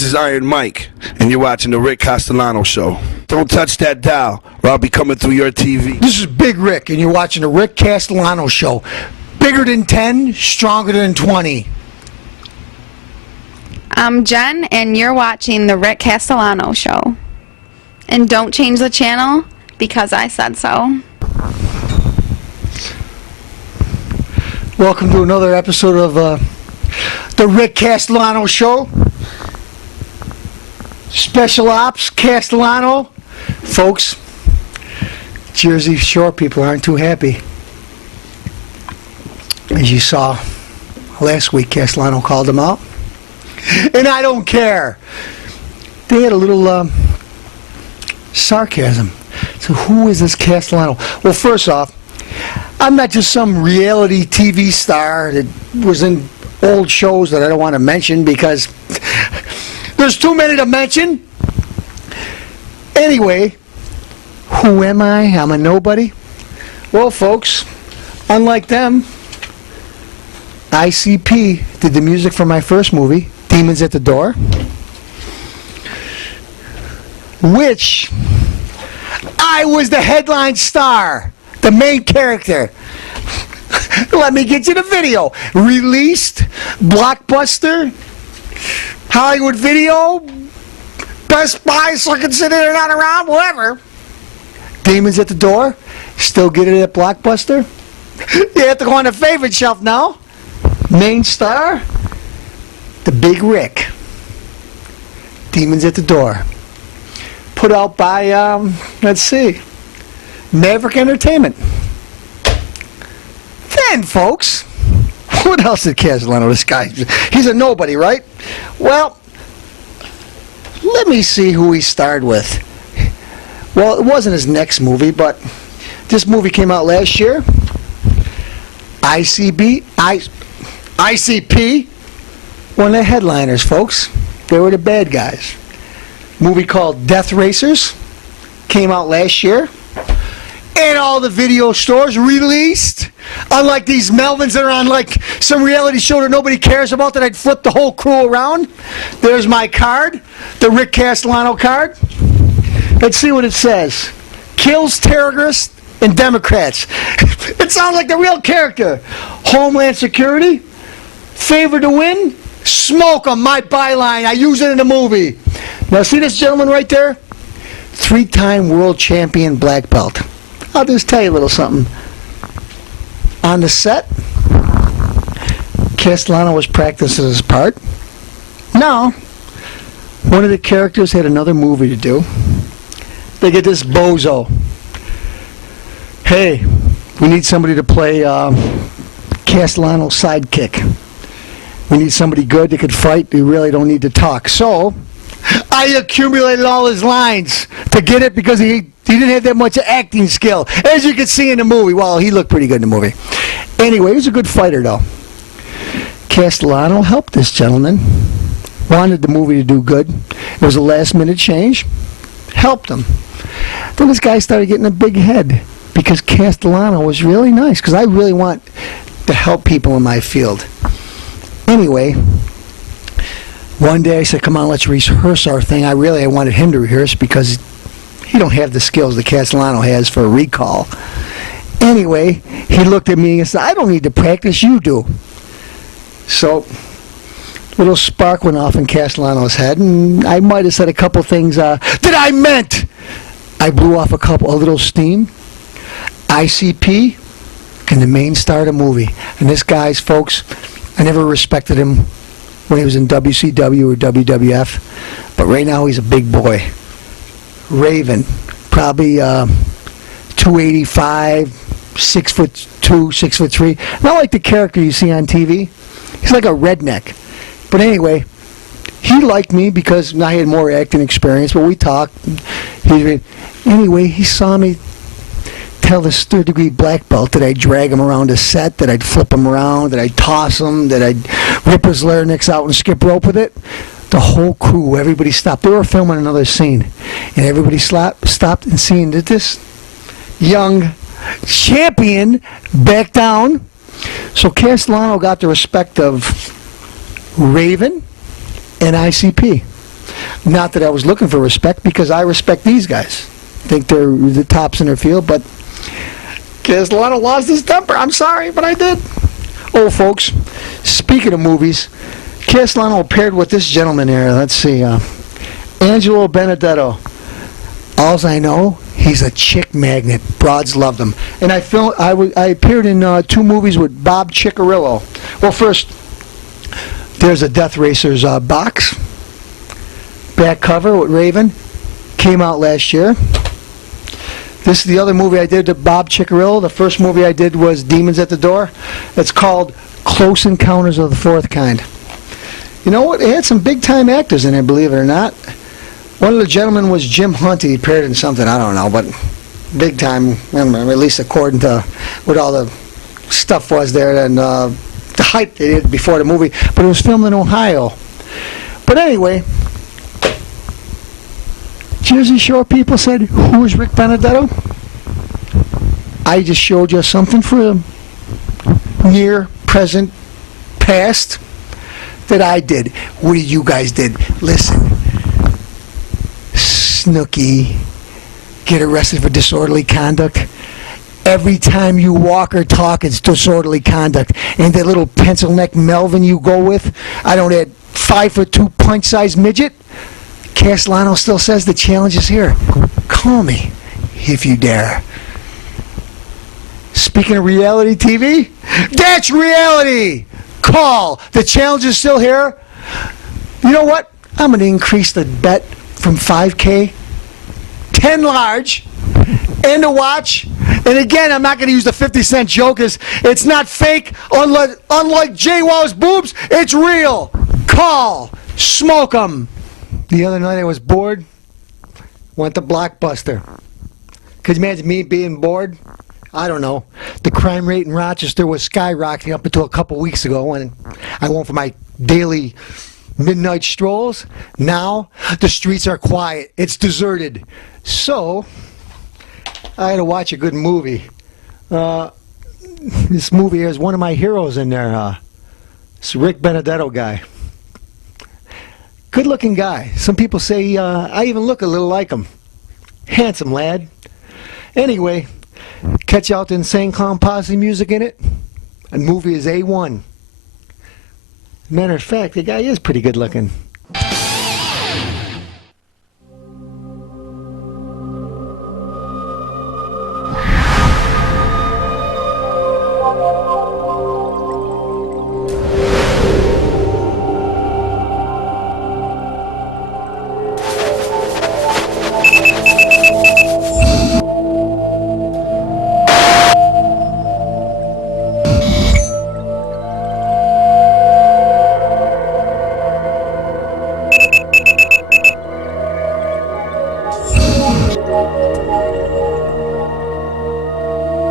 This is Iron Mike, and you're watching The Rick Castellano Show. Don't touch that dial, or I'll be coming through your TV. This is Big Rick, and you're watching The Rick Castellano Show. Bigger than 10, stronger than 20. I'm Jen, and you're watching The Rick Castellano Show. And don't change the channel, because I said so. Welcome to another episode of The Rick Castellano Show. Special Ops Castellano. Folks, Jersey Shore people aren't too happy. As you saw last week, Castellano called them out. And I don't care. They had a little sarcasm. So who is this Castellano? Well, first off, I'm not just some reality TV star that was in old shows that I don't want to mention because there's too many to mention. Anyway, who am I? I'm a nobody. Well, folks, unlike them, ICP did the music for my first movie, Demons at the Door, which I was the headline star, the main character. Let me get you the video. Released, Blockbuster, Hollywood Video, Best Buy, Circuit City, they're not around, whatever. Demons at the Door, still get it at Blockbuster. You have to go on the favorite shelf now. Main star, the Big Rick. Demons at the Door. Put out by, let's see, Maverick Entertainment. Then, folks, what else did Castellano, this guy, he's a nobody, right? Well, let me see who he starred with. Well, it wasn't his next movie, but this movie came out last year. ICP, one of the headliners, folks. They were the bad guys. Movie called Death Racers came out last year. And all the video stores released. Unlike these Melvins that are on like some reality show that nobody cares about that I'd flip the whole crew around. There's my card, the Rick Castellano card. Let's see what it says. Kills terrorists and Democrats. It sounds like the real character. Homeland Security. Favor to win. Smoke 'em, my byline. I use it in the movie. Now see this gentleman right there? 3-time world champion black belt. I'll just tell you a little something. On the set, Castellano was practicing his part. Now, one of the characters had another movie to do. They get this bozo. Hey, we need somebody to play Castellano's sidekick. We need somebody good that could fight. We really don't need to talk. So, I accumulated all his lines to get it because he didn't have that much acting skill. As you can see in the movie. Well, he looked pretty good in the movie. Anyway, he was a good fighter, though. Castellano helped this gentleman. Wanted the movie to do good. It was a last-minute change. Helped him. Then this guy started getting a big head because Castellano was really nice because I really want to help people in my field. Anyway, one day I said, come on, let's rehearse our thing. I wanted him to rehearse because he don't have the skills that Castellano has for a recall. Anyway, he looked at me and said, I don't need to practice, you do. So, a little spark went off in Castellano's head, and I might have said a couple things that I meant. I blew off a little steam. ICP, and the main star of the movie. And this guy's, folks, I never respected him when he was in WCW or WWF, but right now he's a big boy. Raven, probably 285, 6'2", 6'3". Not like the character you see on TV. He's like a redneck. But anyway, he liked me because I had more acting experience, but we talked. Anyway, he saw me tell this third-degree black belt that I'd drag him around a set, that I'd flip him around, that I'd toss him, that I'd rip his larynx out and skip rope with it. The whole crew, everybody stopped. They were filming another scene, and everybody stopped and seen that this young champion backed down. So Castellano got the respect of Raven and ICP. Not that I was looking for respect, because I respect these guys. Think they're the tops in their field, but Castellano lost his temper. I'm sorry, but I did. Oh, folks, speaking of movies, Castellano paired with this gentleman here. Let's see, Angelo Benedetto. Alls I know, he's a chick magnet. Broads loved him. And I appeared in 2 movies with Bob Cicciarillo. Well, first, there's a Death Racers box. Back cover with Raven. Came out last year. This is the other movie I did to Bob Cicciarillo. The first movie I did was Demons at the Door. It's called Close Encounters of the Fourth Kind. You know what? It had some big-time actors in it, believe it or not. One of the gentlemen was Jim Hunt. He appeared in something, I don't know, but big time, at least according to what all the stuff was there and the hype they did before the movie. But it was filmed in Ohio. But anyway, Jersey Shore people said, who is Rick Benedetto? I just showed you something for near, present, past that I did. What did you guys did? Listen. Snooky, get arrested for disorderly conduct. Every time you walk or talk, it's disorderly conduct. And that little pencil neck Melvin you go with, I don't have 5'2" punch-sized midget. Castellano still says the challenge is here. Call me if you dare. Speaking of reality TV, that's reality. Call. The challenge is still here. You know what? I'm going to increase the bet from 5K, 10 large, and a watch. And again, I'm not going to use the 50-cent joke. It's not fake, unlike J-Wow's boobs. It's real. Call. Smoke 'em. The other night I was bored. Went to Blockbuster. Could you imagine me being bored? I don't know. The crime rate in Rochester was skyrocketing up until a couple weeks ago when I went for my daily midnight strolls. Now the streets are quiet. It's deserted. So I had to watch a good movie. This movie has one of my heroes in there. It's Rick Benedetto guy. Good looking guy. Some people say I even look a little like him. Handsome lad. Anyway, catch out the Insane Clown Posse music in it. The movie is A1. Matter of fact, the guy is pretty good looking.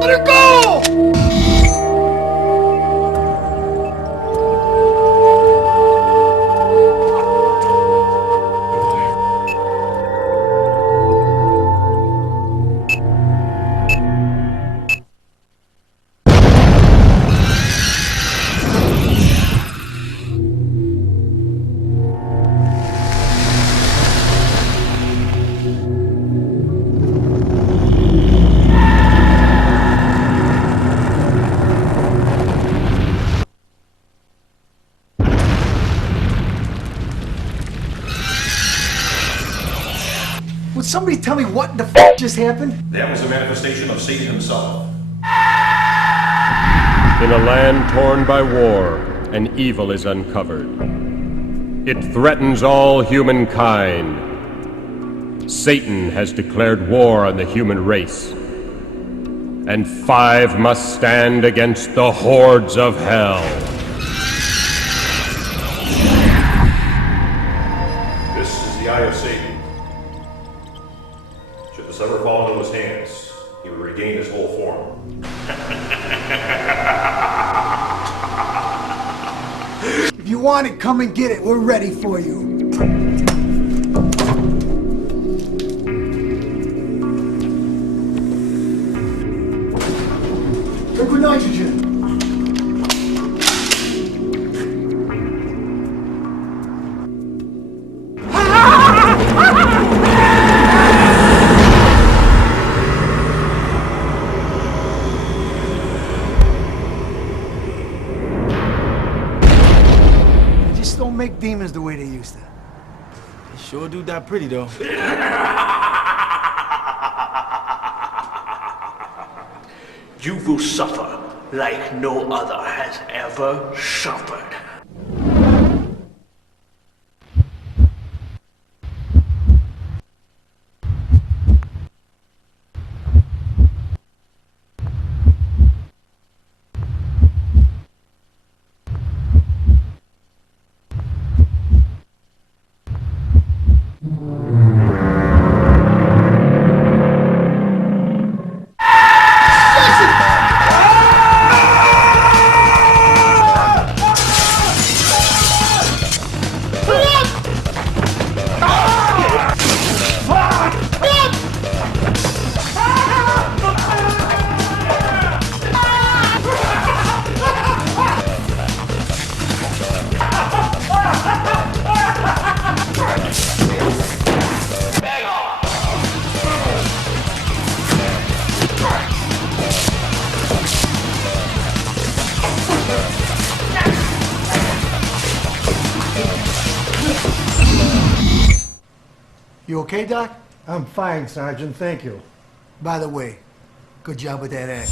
Let her go! Would somebody tell me what the f*** just happened? That was a manifestation of Satan himself. In a land torn by war, an evil is uncovered. It threatens all humankind. Satan has declared war on the human race. And 5 must stand against the hordes of hell. This is the eye of Satan. Should this ever fall into his hands, he would regain his whole form. If you want it, come and get it. We're ready for you. Liquid nitrogen. Ah! Sure do that pretty, though. You will suffer like no other has ever suffered. You okay, Doc? I'm fine, Sergeant, thank you. By the way, good job with that act.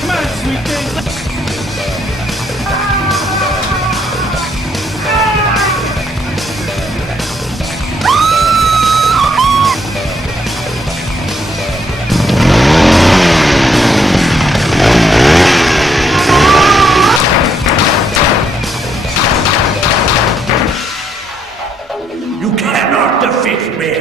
Come on, sweet thing. You cannot defeat me!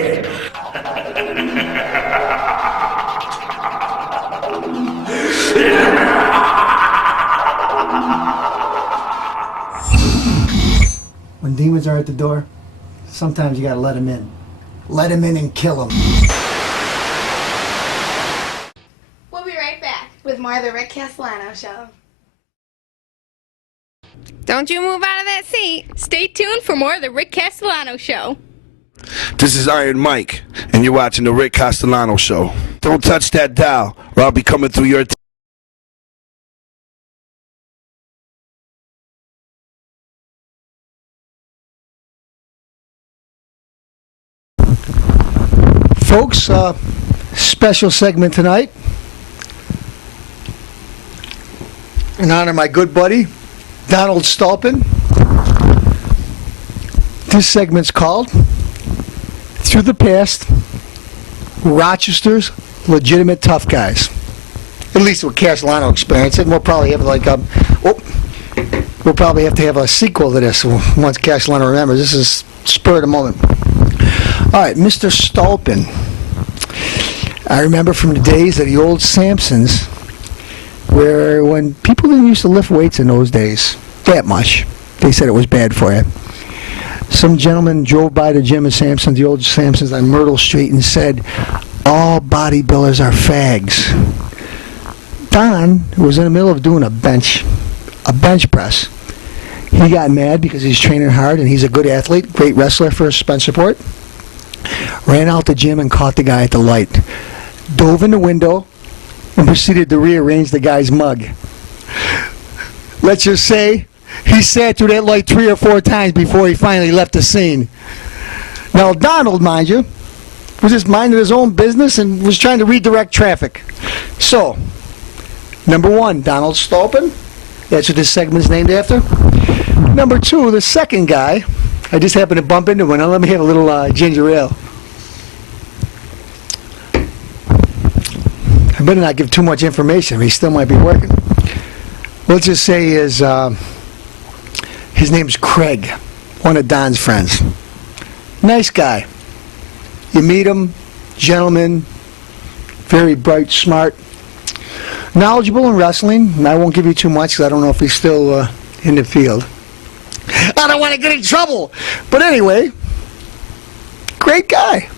When demons are at the door, sometimes you gotta let them in. Let them in and kill them. We'll be right back with more of the Rick Castellano Show. Don't you move out of that seat. Stay tuned for more of the Rick Castellano Show. This is Iron Mike, and you're watching the Rick Castellano Show. Don't touch that dial, or I'll be coming through your Folks, special segment tonight in honor of my good buddy, Donald Stolpen. This segment's called Through the Past, Rochester's Legitimate Tough Guys. At least with Castellano experienced it, and we'll probably have we'll probably have to have a sequel to this once Castellano remembers. This is spur of the moment. All right, Mr. Stolpen. I remember from the days of the old Samsons, where when people didn't used to lift weights in those days, that much, they said it was bad for you. Some gentleman drove by the gym of Samson's, the old Samson's on Myrtle Street, and said, all bodybuilders are fags. Don was in the middle of doing a bench press. He got mad because he's training hard and he's a good athlete, great wrestler for Spencerport. Ran out the gym and caught the guy at the light. Dove in the window and proceeded to rearrange the guy's mug. Let's just say he sat through that light 3 or 4 times before he finally left the scene. Now Donald, mind you, was just minding his own business and was trying to redirect traffic. So, number 1, Donald Stolpen. That's what this segment's named after. Number 2, the second guy. I just happened to bump into one. Now let me have a little ginger ale. I better not give too much information. He still might be working. Let's just say his name's Craig, one of Don's friends. Nice guy. You meet him, gentleman, very bright, smart, knowledgeable in wrestling. And I won't give you too much because I don't know if he's still in the field. I don't want to get in trouble. But anyway, great guy.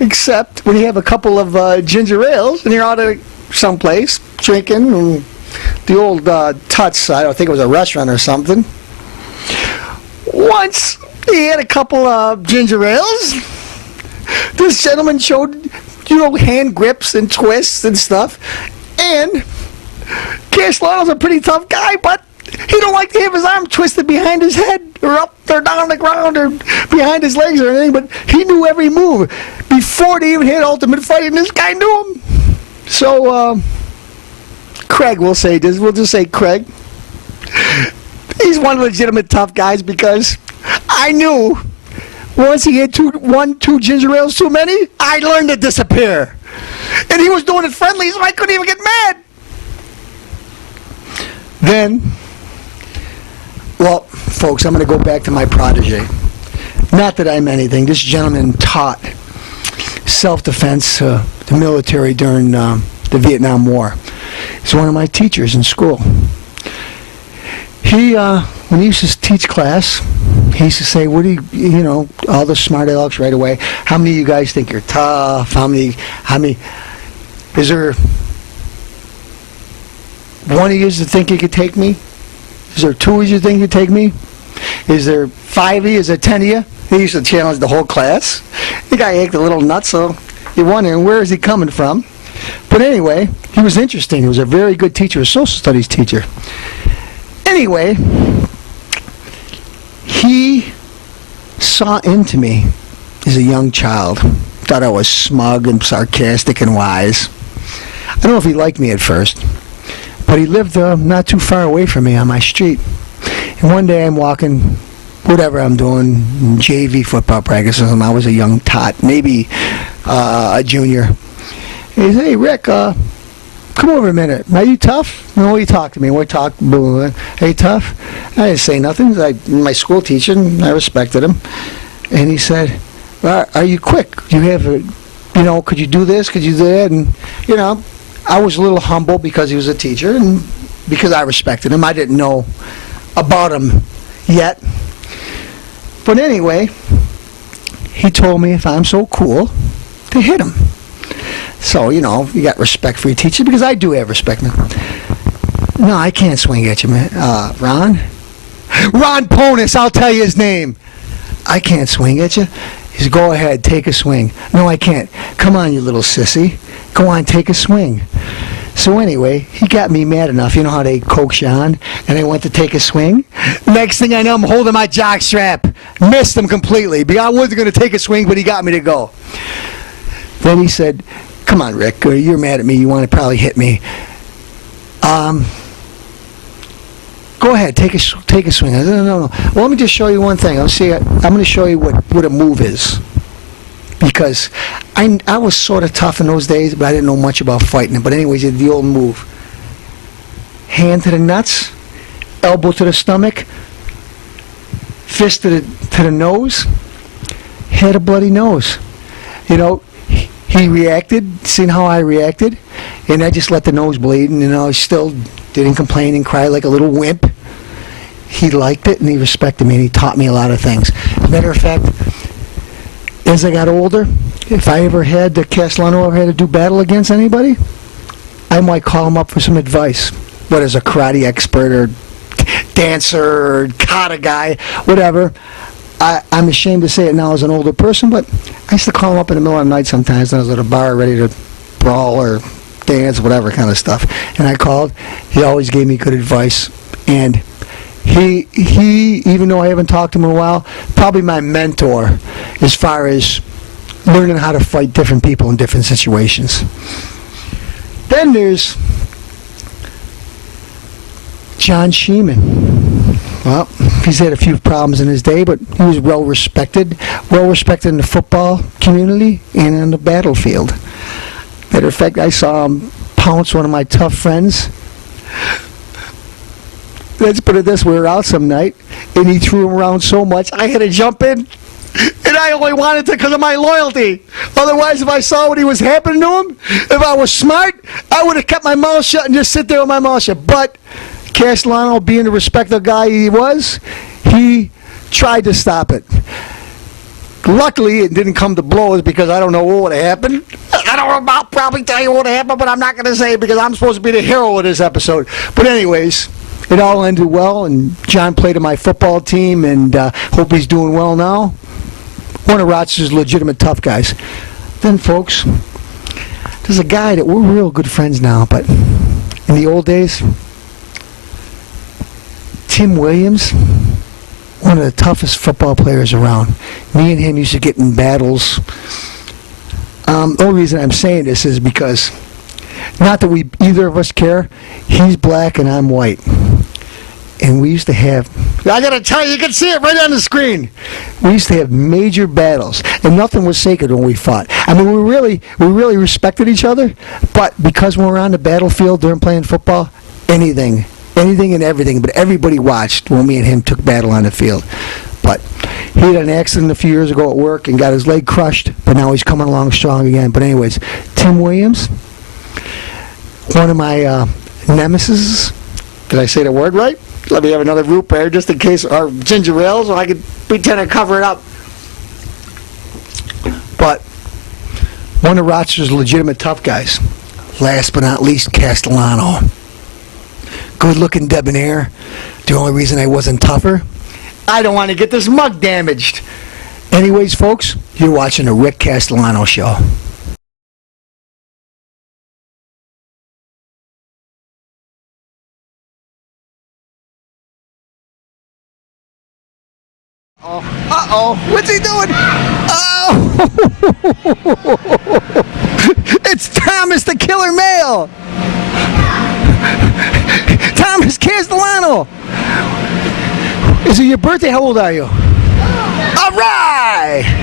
Except when you have a couple of ginger ales and you're out of someplace drinking and the old Tuts, I don't think it was a restaurant or something. Once he had a couple of ginger ales, this gentleman showed, hand grips and twists and stuff, and Castellano's a pretty tough guy, but he don't like to have his arm twisted behind his head or up or down the ground or behind his legs or anything, but he knew every move. Before they even had Ultimate Fighting, this guy knew him. So, Craig, we'll just say Craig. He's one legitimate tough guys because I knew once he had two ginger ales too many, I learned to disappear. And he was doing it friendly, so I couldn't even get mad. Then, well, folks, I'm going to go back to my protege. Not that I'm anything. This gentleman taught self-defense to the military during the Vietnam War. He's one of my teachers in school. He, when he used to teach class, he used to say, what do you, all the smart alecks right away, how many of you guys think you're tough? How many, is there one of you that think you could take me? Is there two of you that think you could take me? Is there 5 of you? Is there 10 of you? He used to challenge the whole class. The guy acted a little nuts, so you're wondering, where is he coming from? But anyway, he was interesting. He was a very good teacher, a social studies teacher. Anyway, he saw into me as a young child. Thought I was smug and sarcastic and wise. I don't know if he liked me at first, but he lived not too far away from me on my street. And one day I'm walking, whatever I'm doing, JV football practices, and I was a young tot, maybe a junior. And he said, hey, Rick, come over a minute. Are you tough? No, he talked to me. We talked. Are you tough? I didn't say nothing. My school teacher, and I respected him. And he said, are you quick? Do you have could you do this? Could you do that? And, I was a little humble because he was a teacher and because I respected him. I didn't know about him yet. But anyway, he told me if I'm so cool to hit him. So, you got respect for your teacher because I do have respect. No, I can't swing at you, man. Ron Ponis, I'll tell you his name. I can't swing at you. He said, go ahead, take a swing. No, I can't. Come on, you little sissy. Go on, take a swing. So anyway, he got me mad enough. You know how they coax you on? And I went to take a swing. Next thing I know, I'm holding my jock strap. Missed him completely. I wasn't going to take a swing, but he got me to go. Then he said, come on, Rick, you're mad at me. You want to probably hit me. Go ahead, take a swing. I said, no. Well, let me just show you one thing. I'm going to show you what a move is. Because I was sort of tough in those days, but I didn't know much about fighting. But anyways, the old move. Hand to the nuts, elbow to the stomach, fist to the nose, had a bloody nose. He reacted, seeing how I reacted, and I just let the nose bleed, and I still didn't complain and cry like a little wimp. He liked it, and he respected me, and he taught me a lot of things. As a matter of fact, as I got older, if I ever had Castellano ever had to do battle against anybody, I might call him up for some advice. Whether it's a karate expert or dancer or kata guy, whatever. I'm ashamed to say it now as an older person, but I used to call him up in the middle of the night sometimes when I was at a bar ready to brawl or dance, whatever kind of stuff. And I called. He always gave me good advice. And he even though I haven't talked to him in a while, probably my mentor as far as learning how to fight different people in different situations. Then there's John Sheeman. Well, he's had a few problems in his day, but he was well respected in the football community and on the battlefield. Matter of fact, I saw him pounce one of my tough friends. Let's put it this way, we were out some night, and he threw him around so much, I had to jump in, and I only wanted to because of my loyalty. Otherwise, if I saw what he was happening to him, if I was smart, I would have kept my mouth shut and just sit there with my mouth shut. But Castellano, being the respectable guy he was, he tried to stop it. Luckily, it didn't come to blows because I don't know what would have happened. I don't know, I'll probably tell you what would have happened, but I'm not going to say it because I'm supposed to be the hero of this episode. But anyways, it all ended well, and John played on my football team, and hope he's doing well now. One of Rochester's legitimate tough guys. Then, folks, there's a guy that we're real good friends now, but in the old days, Tim Williams, one of the toughest football players around. Me and him used to get in battles. The only reason I'm saying this is because, not that we either of us care, he's black and I'm white. And we used to have, I gotta tell you, you can see it right on the screen. We used to have major battles, and nothing was sacred when we fought. I mean, we really respected each other, but because when we were on the battlefield during playing football, anything and everything, but everybody watched when me and him took battle on the field. But he had an accident a few years ago at work and got his leg crushed, but now he's coming along strong again. But anyways, Tim Williams, one of my nemesis. Did I say the word right? Let me have another root beer just in case, or ginger ale, so I could pretend to cover it up. But one of Rochester's legitimate tough guys. Last but not least, Castellano. Good-looking debonair. The only reason I wasn't tougher, I don't want to get this mug damaged. Anyways, folks, you're watching the Rick Castellano Show. Uh-oh, what's he doing? Oh! It's Thomas the Killer Male! Thomas Castellano! Is it your birthday? How old are you? All right!